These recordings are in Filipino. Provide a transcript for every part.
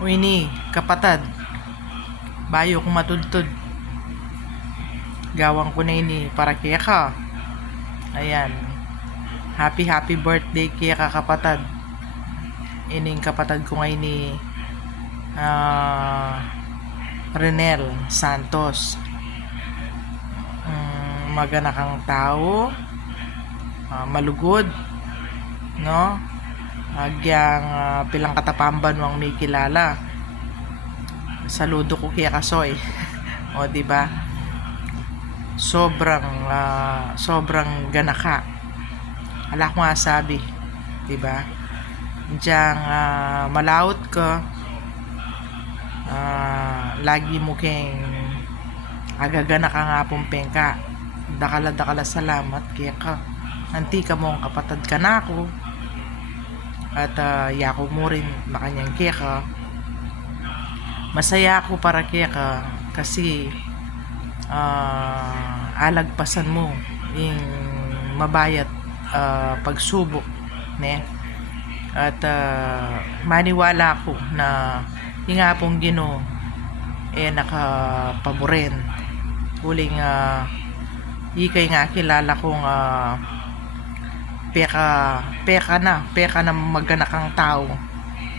Uy kapatad, bayo ko matudtod. Gawang ko na ini para kaya ka. Ayan. Happy birthday kaya ka kapatad. Ining kapatad ko ngayon ni Renel Santos. Magana kang tao. Malugod. No? Agyang pilang katapamban wang may kilala. Saludo ko kaya kasoy. O di ba? Sobrang ganaka. Ala ko nga sabi, 'di ba? Diyan malaut ka. Lagi mo keng agagana ka nga pumpengka. Dakala salamat kaya ka. Anti ka mong kapatad ka na ako. At yako mo rin makanyang kaya ka. Masaya ako para kaya ka kasi alagpasan mo yung mabayat pagsubok ne at maniwala ako na yung nga pong Ginoo nakapaboren uling ikay nga kilala kong peka na maganakang tao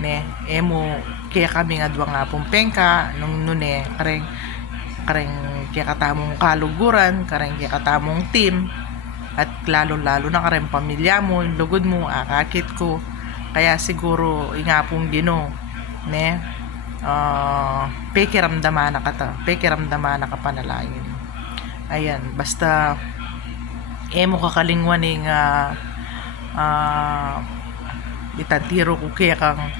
ne emo kaya kami nga duwa nga pong pengka nung nune kareng kaya katamong kaluguran, kareng kaya katamong team, at lalo na kareng pamilya mo, lugod mo, akakit ko. Kaya siguro ingapong Ginoo ne pekiramdaman na ka panalangin. Ayan, basta emo kakalingwan ning itatiro ko kaya kang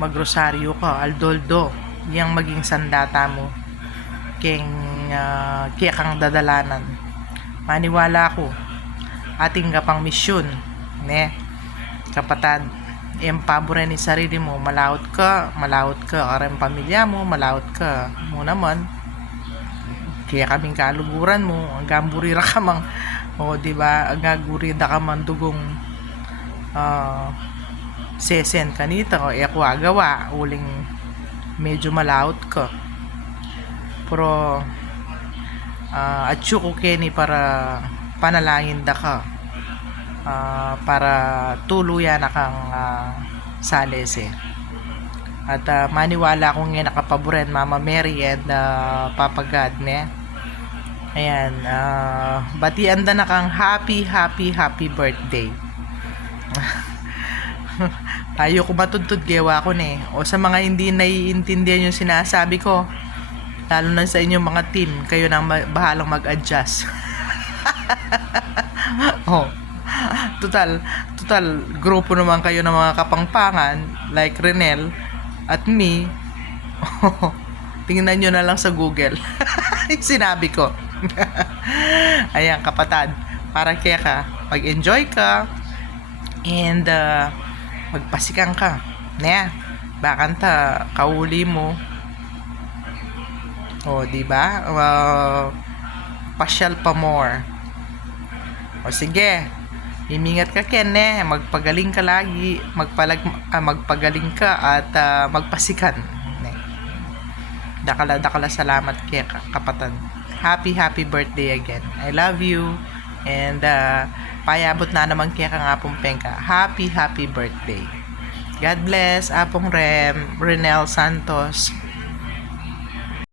magrosaryo ka, aldoldo, yang maging sandata mo keng kaya kang dadalanan. Maniwala ko ating kapang misyon ne kapatad empabore ni sarili mo, malaot ka kareng pamilya mo, malaot ka mo naman kaya kaming kaluguran mo ang gamburira ka mang o di ba ang gagurida ka man dugong sesen kanita o ako agawa uling medyo malaot ka pero atyo ko keni para panalangin da ka para tuluyan na kang salese at maniwala akong nga nakapaboren Mama Mary and Papa God ne ayan batian da na kang happy birthday. Tayo ko matudtod gewa ko ne o sa mga hindi naiintindihan yung sinasabi ko lalo na sa inyong mga team, kayo nang bahalang mag-adjust. Oh. Total grupo naman kayo ng mga kapangpangan like Renel at me. Tingnan nyo na lang sa Google. Sinabi ko. Ayan kapatad, para kaya ka mag-enjoy ka and magpasikang ka. Ne? Bakanta kauli mo. O, di ba? Pasyal pa more. O sige. Imingat ka Ken eh. Magpagaling ka lagi. Magpagaling ka at magpasikan. Dakala salamat kaya kapatid. Happy birthday again. I love you. And payabot na naman kaya ka nga pong pengka. Happy birthday. God bless. Apong Renel Santos.